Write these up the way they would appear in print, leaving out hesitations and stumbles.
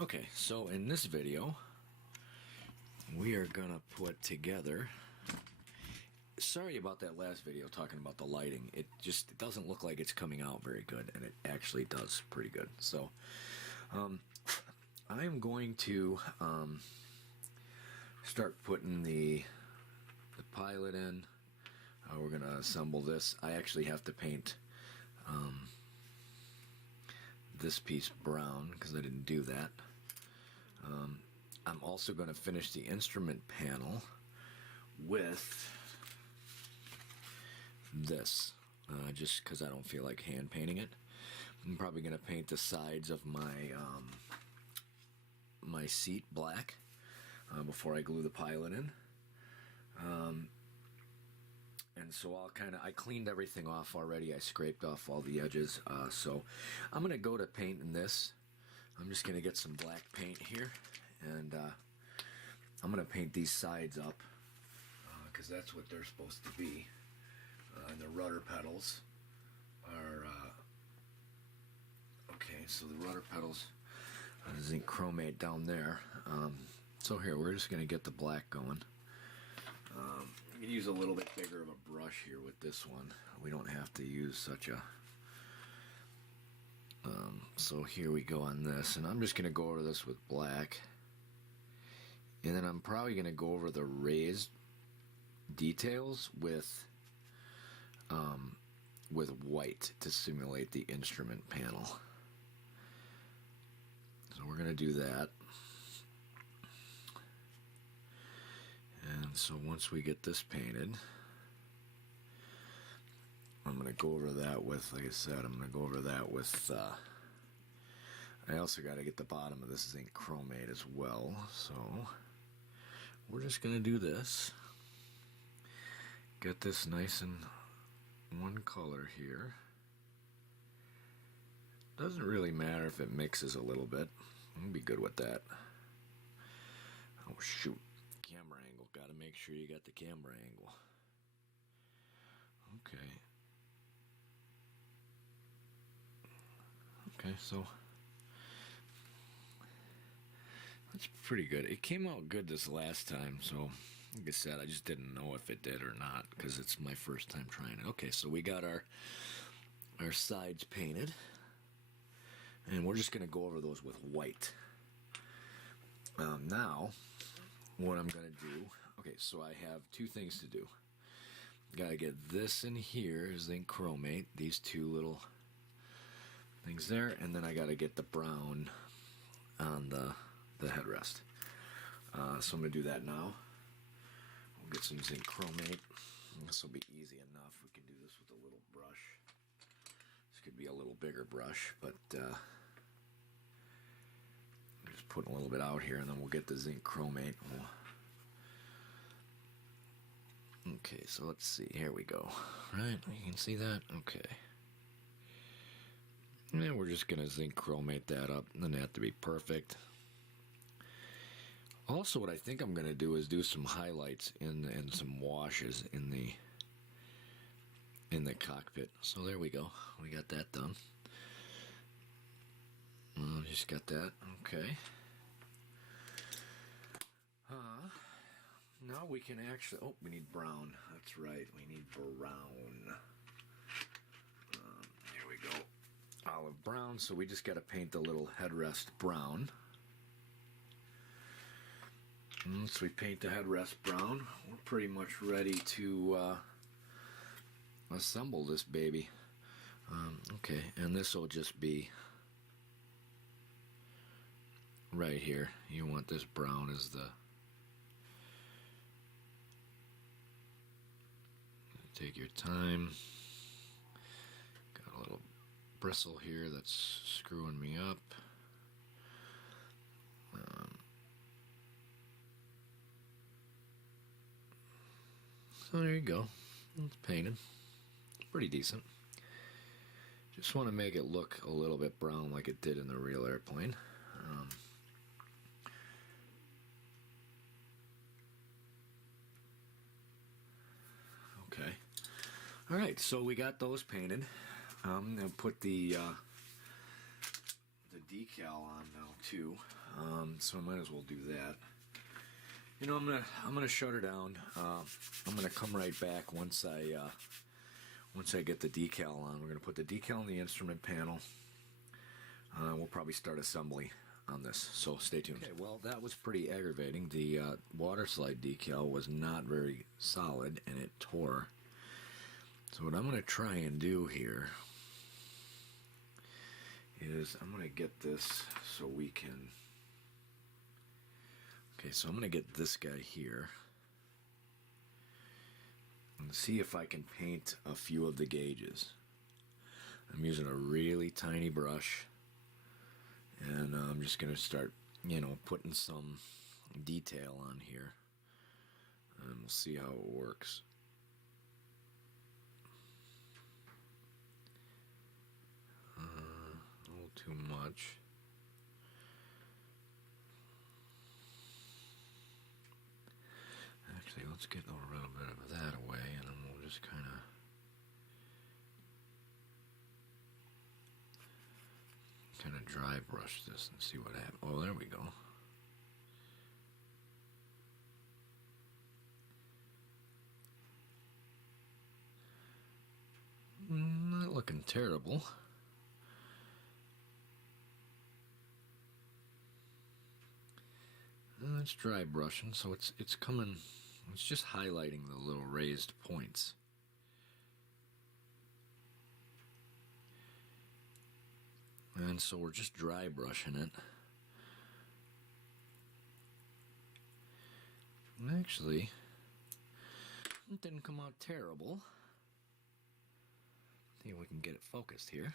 Okay, so in this video, we are gonna put together. Sorry about that last video talking about the lighting. It doesn't look like it's coming out very good, and it actually does pretty good. So, I am going to start putting the pilot in. We're gonna assemble this. I actually have to paint this piece brown because I didn't do that. I'm also going to finish the instrument panel with this, just because I don't feel like hand painting it. I'm probably going to paint the sides of my my seat black before I glue the pilot in. And so I cleaned everything off already. I scraped off all the edges. So I'm going to go to painting this. I'm just going to get some black paint here. And I'm going to paint these sides up. Because that's what they're supposed to be. And the rudder pedals are... okay, so the rudder pedals... zinc chromate down there. So here, we're just going to get the black going. You can use a little bit bigger of a brush here with this one. We don't have to use such a... so here we go on this, and I'm just going to go over this with black. And then I'm probably going to go over the raised details with white to simulate the instrument panel. So we're going to do that. And so once we get this painted, I'm going to go over that with, like I said, I'm going to go over that with, I also got to get the bottom of this zinc chromate as well. So we're just going to do this. Get this nice and one color here. Doesn't really matter if it mixes a little bit. I'll be good with that. Oh shoot. Camera angle. Got to make sure you got the camera angle. Okay, so that's pretty good. It came out good this last time, so like I said, I just didn't know if it did or not because it's my first time trying it. Okay, so we got our sides painted, and we're just going to go over those with white. Now, what I'm going to do, okay, so I have two things to do. Got to get this in here, zinc chromate, these two little things there, and then I got to get the brown on the headrest. So I'm going to do that now. We'll get some zinc chromate. This will be easy enough. We can do this with a little brush. This could be a little bigger brush, but I'm just putting a little bit out here, and then we'll get the zinc chromate. Okay, so let's see. Here we go. Right, you can see that? Okay. And we're just going to zinc chromate that up. Doesn't have to be perfect. Also, what I think I'm going to do is do some highlights and some washes in the cockpit. So there we go. We got that done. Just got that. Okay. Now we can actually... Oh, we need brown. That's right. We need brown. Here we go. Olive brown. So we just got to paint the little headrest brown. Once we paint the headrest brown, we're pretty much ready to assemble this baby. Okay, and this will just be right here. You want this brown as the... Take your time. Got a little bristle here that's screwing me up. So there you go. It's painted. Pretty decent. Just want to make it look a little bit brown like it did in the real airplane. Okay. Alright, so we got those painted. I'm going to put the decal on now too, so I might as well do that. You know, I'm gonna shut her down. I'm gonna come right back once I get the decal on. We're gonna put the decal on the instrument panel. We'll probably start assembly on this, so stay tuned. Okay, well, that was pretty aggravating. The water slide decal was not very solid and it tore. So what I'm going to try and do here is I'm going to get this so we can... Okay, so I'm going to get this guy here and see if I can paint a few of the gauges. I'm using a really tiny brush. And I'm just going to start, you know, putting some detail on here. And we'll see how it works. A little too much. Actually, let's get a little bit of that away, and then we'll just kind of... dry brush this and see what happens. Oh, there we go. Not looking terrible. It's dry brushing, so it's coming. It's just highlighting the little raised points. And so we're just dry brushing it. And actually, it didn't come out terrible. See if we can get it focused here.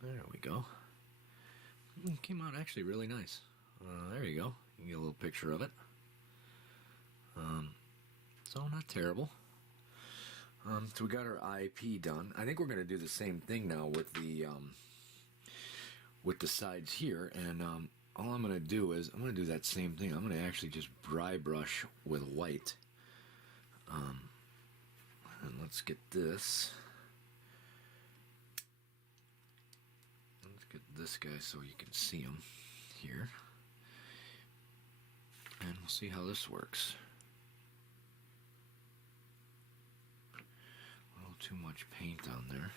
There we go. It came out actually really nice. There you go. You can get a little picture of it. So not terrible. So we got our IP done. I think we're going to do the same thing now with the sides here. And all I'm going to do is I'm going to do that same thing. I'm going to actually just dry brush with white. And let's get this. Let's get this guy so you can see him here. And we'll see how this works. Too much paint on there.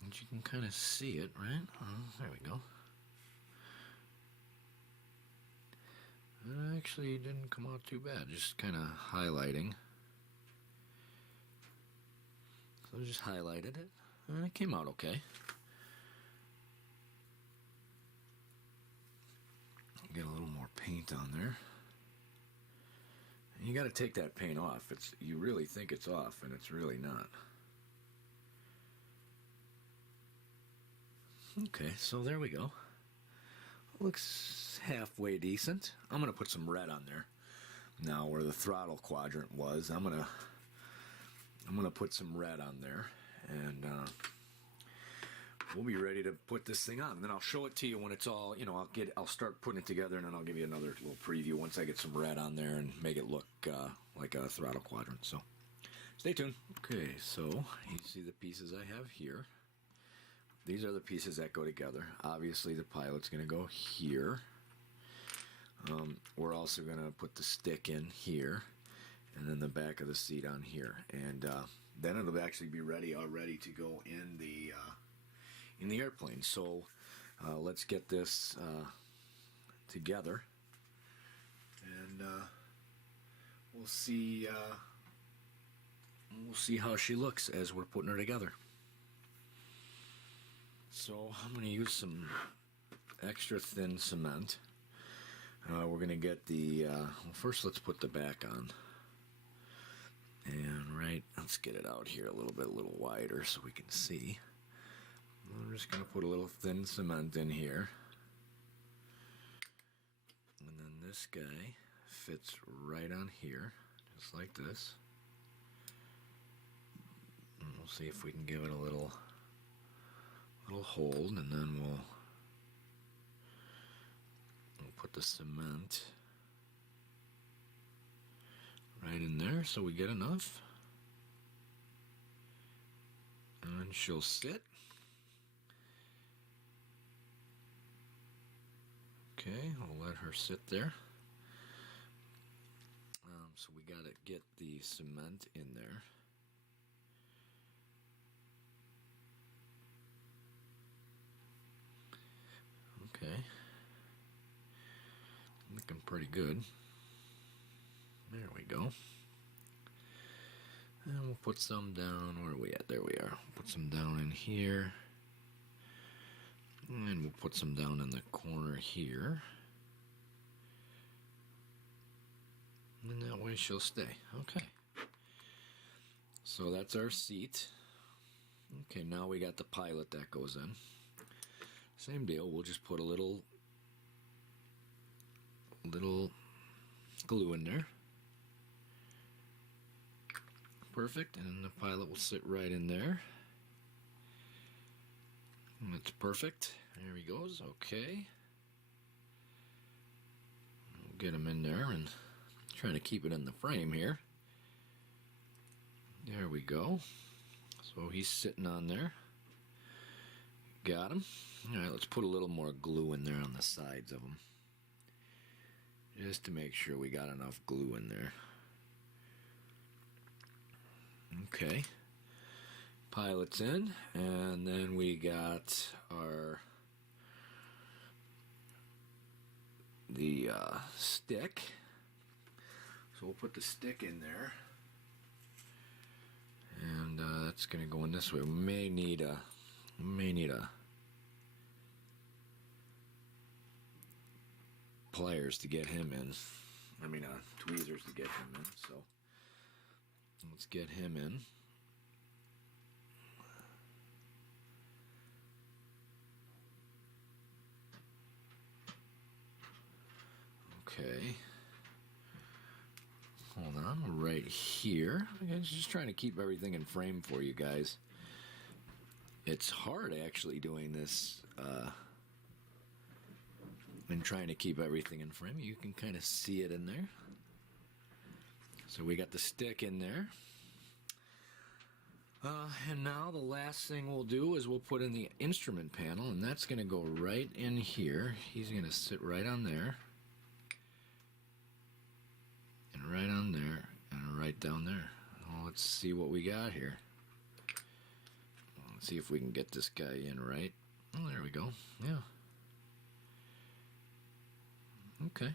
And you can kind of see it, right? There we go. It actually didn't come out too bad, just kind of highlighting. So I just highlighted it, and it came out okay. Get a little more paint on there. You got to take that paint off. You really think it's off, and it's really not. Okay, so there we go. Looks halfway decent. I'm gonna put some red on there. Now, where the throttle quadrant was, I'm gonna put some red on there, and we'll be ready to put this thing on. And then I'll show it to you when it's all, you know, I'll start putting it together, and then I'll give you another little preview once I get some red on there and make it look like a throttle quadrant. So stay tuned. Okay, so you see the pieces I have here. These are the pieces that go together. Obviously the pilot's going to go here. We're also going to put the stick in here, and then the back of the seat on here, and then it'll actually be already to go in the airplane. So let's get this together, and we'll see how she looks as we're putting her together. So I'm going to use some extra thin cement. We're going to get well, first let's put the back on. And let's get it out here a little wider so we can see. I'm just going to put a little thin cement in here. And then this guy fits right on here, just like this. And we'll see if we can give it a little hold, and then we'll put the cement right in there so we get enough. And she'll sit. Okay, I'll let her sit there. So we got to get the cement in there. Okay. Looking pretty good. There we go. And we'll put some down. Where are we at? There we are. Put some down in here. And we'll put some down in the corner here. And that way she'll stay. Okay. So that's our seat. Okay, now we got the pilot that goes in. Same deal. We'll just put a little glue in there. Perfect. And the pilot will sit right in there. And that's perfect. There he goes. Okay. We'll get him in there and trying to keep it in the frame here. There we go. So he's sitting on there. Got him. All right, let's put a little more glue in there on the sides of them, just to make sure we got enough glue in there. Okay. Pilot's in, and then we got the stick. So we'll put the stick in there, and that's going to go in this way. We may need a pliers to get him in. I mean, tweezers to get him in. So let's get him in. Okay. Hold on, right here. I'm just trying to keep everything in frame for you guys. It's hard actually doing this and trying to keep everything in frame. You can kind of see it in there. So we got the stick in there. And now the last thing we'll do is we'll put in the instrument panel, and that's going to go right in here. He's going to sit right on there. And right on there, and right down there. Well, let's see what we got here. Let's see if we can get this guy in right. Oh, there we go. Yeah. Okay.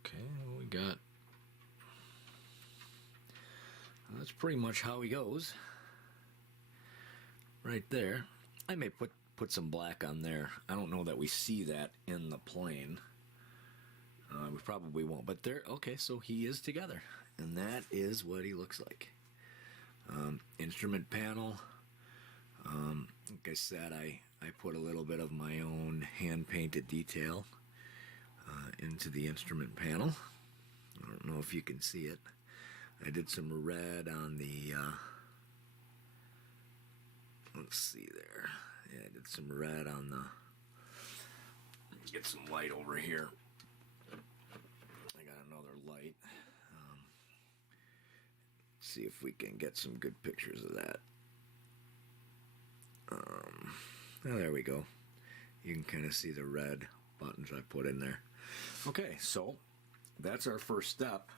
Okay, we got... That's pretty much how he goes. Right there. I may put some black on there. I don't know that we see that in the plane. We probably won't, but there. Okay, so he is together, and that is what he looks like. Instrument panel. Like I said, I put a little bit of my own hand-painted detail into the instrument panel. I don't know if you can see it. I did some red on the. Let's see there. Yeah, I did some red on the. Get some light over here. I got another light. See if we can get some good pictures of that. Oh, there we go. You can kind of see the red buttons I put in there. Okay, so that's our first step.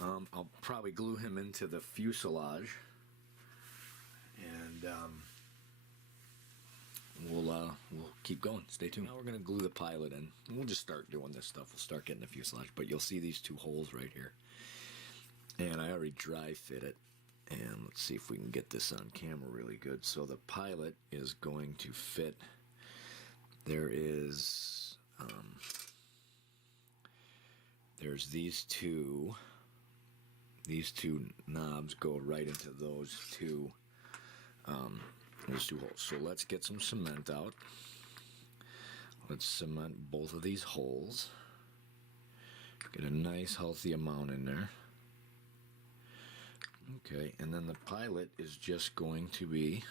I'll probably glue him into the fuselage, and we'll keep going. Stay tuned. Now we're going to glue the pilot in. We'll just start doing this stuff. We'll start getting the fuselage, but you'll see these two holes right here. And I already dry fit it. And let's see if we can get this on camera really good. So the pilot is going to fit. There is there's these two knobs go right into those two holes. So let's get some cement out. Let's cement both of these holes. Get a nice healthy amount in there. Okay, and then the pilot is just going to be,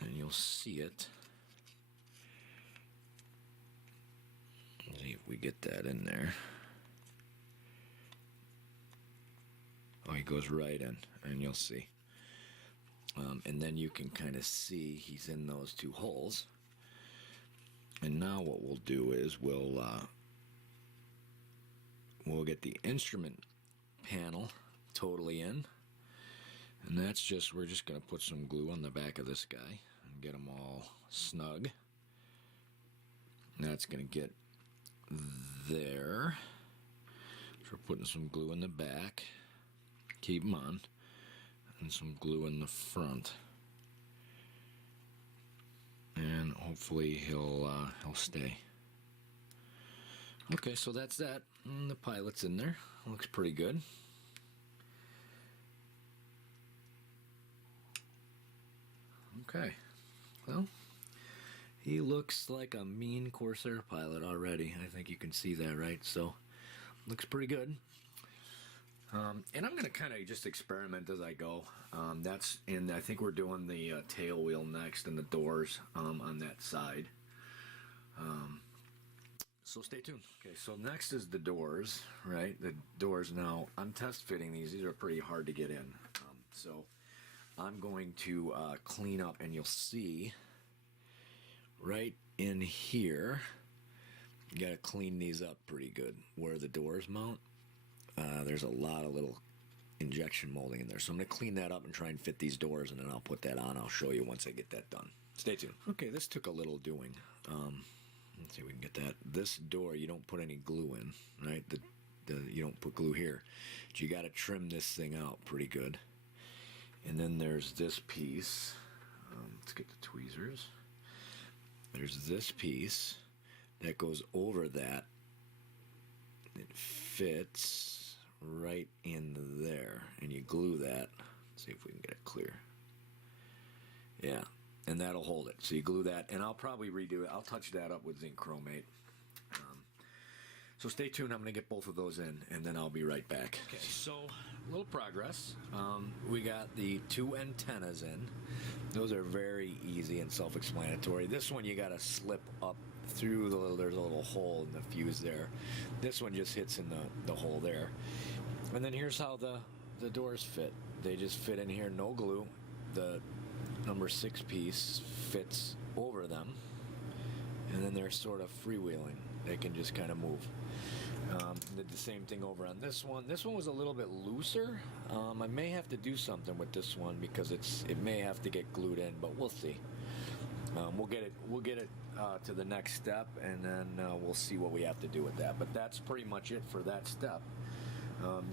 and you'll see it, if we get that in there. Oh, he goes right in, and you'll see. And then you can kind of see he's in those two holes. And now what we'll do is we'll get the instrument panel totally in, and that's just, we're just going to put some glue on the back of this guy and get them all snug. That's going to get there. So we're putting some glue in the back, keep them on, and some glue in the front, and hopefully he'll stay. Okay, so that's that. And the pilot's in there. Looks pretty good. Okay, well, he looks like a mean Corsair pilot already. I think you can see that, right? So, looks pretty good. And I'm going to kind of just experiment as I go. I think we're doing the tail wheel next and the doors on that side. So stay tuned. Okay, so next is the doors, right? The doors. Now, I'm test fitting these. These are pretty hard to get in. So I'm going to clean up, and you'll see right in here, you got to clean these up pretty good. Where the doors mount, there's a lot of little injection molding in there. So I'm going to clean that up and try and fit these doors, and then I'll put that on. I'll show you once I get that done. Stay tuned. Okay, this took a little doing. Let's see if we can get that. This door, you don't put any glue in, right? You don't put glue here. But you got to trim this thing out pretty good. And then there's this piece. Let's get the tweezers. There's this piece that goes over that. It fits right in there, and you glue that. Let's see if we can get it clear. Yeah. And that'll hold it. So you glue that, and I'll probably redo it. I'll touch that up with zinc chromate. So stay tuned. I'm going to get both of those in, and then I'll be right back. Okay, so a little progress. We got the two antennas in. Those are very easy and self-explanatory. This one you got to slip up through there's a little hole in the fuse there. This one just hits in the hole there. And then here's how the doors fit. They just fit in here, no glue. The number 6 piece fits over them, and then they're sort of freewheeling. They can just kind of move. Did the same thing over on this one. This one was a little bit looser. I may have to do something with this one because it may have to get glued in, but we'll see. We'll get it to the next step, and then we'll see what we have to do with that. But that's pretty much it for that step.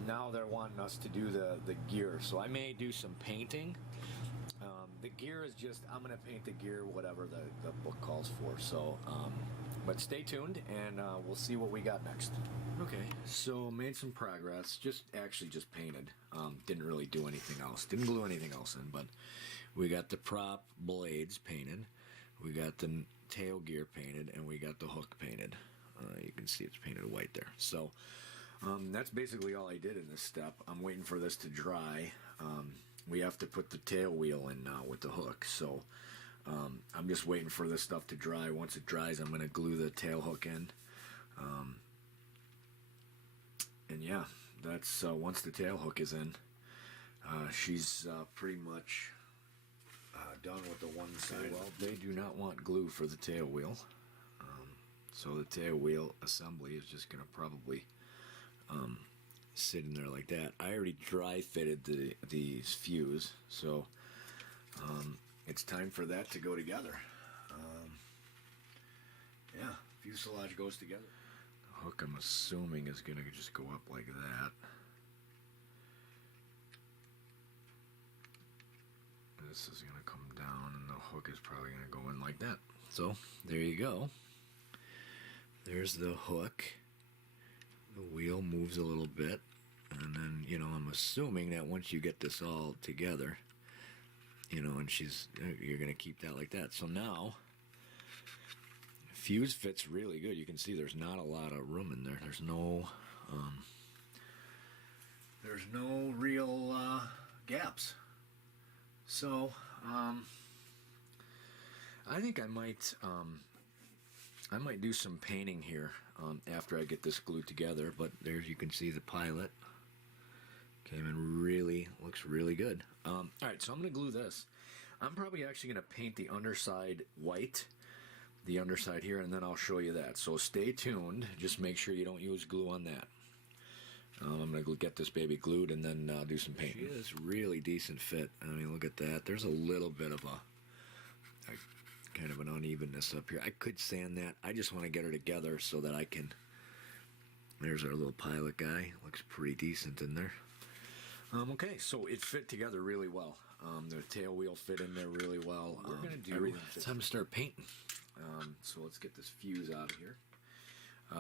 Now they're wanting us to do the gear, so I may do some painting. The gear is just, I'm going to paint the gear whatever the book calls for. So, but stay tuned, and we'll see what we got next. Okay, so made some progress. Just painted. Didn't really do anything else. Didn't glue anything else in, but we got the prop blades painted. We got the tail gear painted, and we got the hook painted. You can see it's painted white there. So that's basically all I did in this step. I'm waiting for this to dry. We have to put the tail wheel in now with the hook, so I'm just waiting for this stuff to dry. Once it dries, I'm going to glue the tail hook in. And yeah, that's once the tail hook is in, she's pretty much done with the one side. Well, they do not want glue for the tail wheel, so the tail wheel assembly is just going to probably sit in there like that. I already dry fitted the fuse, so it's time for that to go together. Yeah, fuselage goes together. The hook, I'm assuming, is going to just go up like that. This is going to come down, and the hook is probably going to go in like that. So there you go. There's the hook. The wheel moves a little bit, and then, I'm assuming that once you get this all together, and you're going to keep that like that. So now, fuse fits really good. You can see there's not a lot of room in there. There's no real gaps. So, I think I might I might do some painting here after I get this glued together, but there you can see the pilot. Came in really, looks really good. All right, so I'm going to glue this. I'm probably actually going to paint the underside white, the underside here, and then I'll show you that. So stay tuned. Just make sure you don't use glue on that. I'm going to get this baby glued and then do some painting. She is really decent fit. I mean, look at that. There's a little bit of a kind of an unevenness up here. I could sand that. I just want to get her together so that I can... There's our little pilot guy. Looks pretty decent in there. Okay, so it fit together really well. The tail wheel fit in there really well. We're going to do everything. It's time to start painting. So let's get this fuse out of here.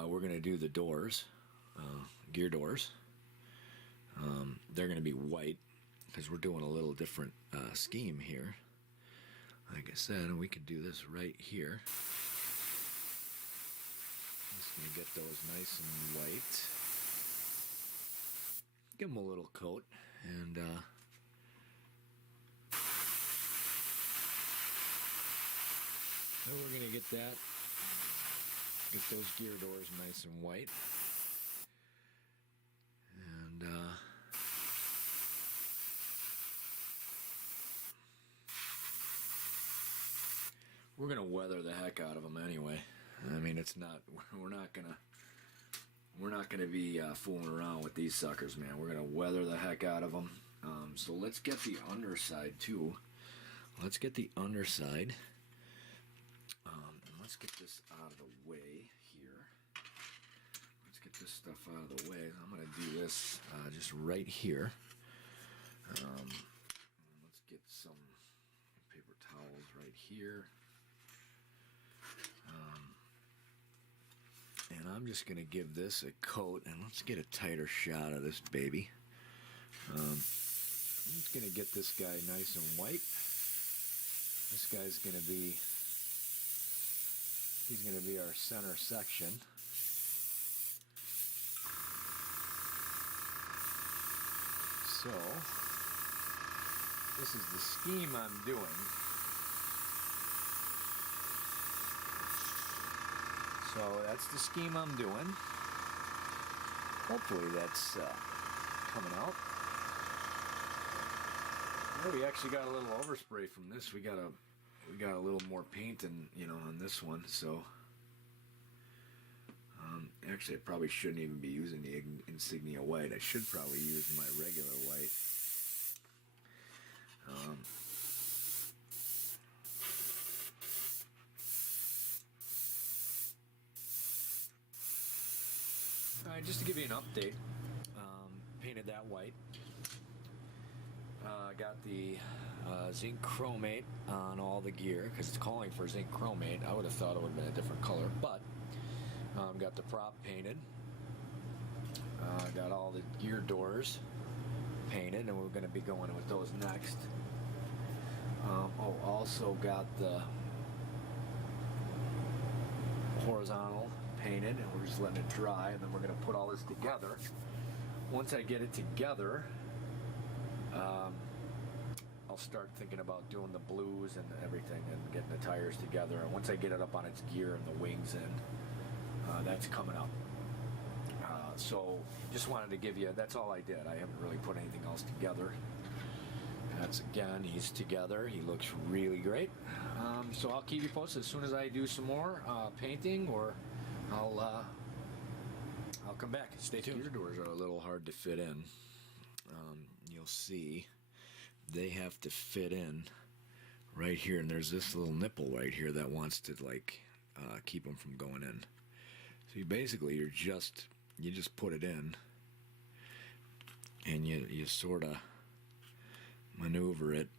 We're going to do the doors, gear doors. They're going to be white because we're doing a little different scheme here. Like I said, we could do this right here. Just going to get those nice and white. Give them a little coat, and then we're going to get those gear doors nice and white. And we're going to weather the heck out of them anyway. I mean, we're not gonna be fooling around with these suckers, man. We're gonna weather the heck out of them. So let's get the underside too. Let's get the underside. And let's get this out of the way here. Let's get this stuff out of the way. I'm gonna do this just right here. Let's get some paper towels right here. And I'm just going to give this a coat, and let's get a tighter shot of this baby. I'm just going to get this guy nice and white. This guy's going to be, he's going to be our center section. So, this is the scheme I'm doing. So that's the scheme I'm doing. Hopefully that's coming out. Yeah, we actually got a little overspray from this. We got a little more paint on this one. So actually, I probably shouldn't even be using the Insignia white. I should probably use my regular white. Just to give you an update, painted that white. Got the zinc chromate on all the gear because it's calling for zinc chromate. I would have thought it would have been a different color, but got the prop painted. Got all the gear doors painted, and we're going to be going with those next. Also got the horizontal painted, and we're just letting it dry, and then we're going to put all this together. Once I get it together, I'll start thinking about doing the blues and everything and getting the tires together. And once I get it up on its gear and the wings in, that's coming up. So just wanted to give you, that's all I did. I haven't really put anything else together. That's, again, he's together. He looks really great. So I'll keep you posted as soon as I do some more painting, or I'll come back. Stay tuned. Gear doors are a little hard to fit in. You'll see they have to fit in right here, and there's this little nipple right here that wants to keep them from going in. So you just put it in, and you sort of maneuver it,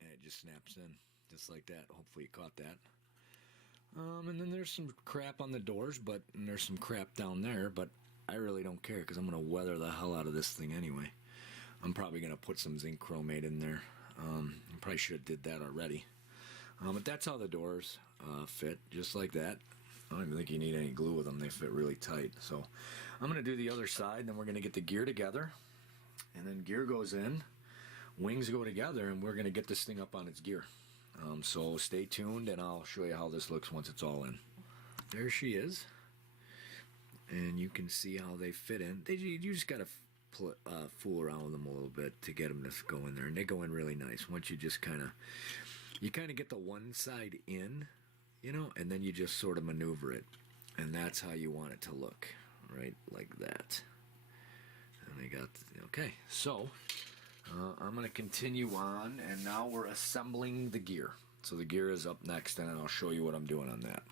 and it just snaps in just like that. Hopefully you caught that. And then there's some crap on the doors, and there's some crap down there, but I really don't care because I'm going to weather the hell out of this thing anyway. I'm probably going to put some zinc chromate in there. I probably should have did that already. But that's how the doors fit, just like that. I don't even think you need any glue with them. They fit really tight. So I'm going to do the other side, then we're going to get the gear together, and then gear goes in, wings go together, and we're going to get this thing up on its gear. So stay tuned, and I'll show you how this looks once it's all in. There she is, and you can see how they fit in. You just gotta fool around with them a little bit to get them to go in there, and they go in really nice. Once you just kind of get the one side in, you know, and then you just sort of maneuver it, and that's how you want it to look, right, like that. And they got, okay, so I'm going to continue on, and now we're assembling the gear. So the gear is up next, and I'll show you what I'm doing on that.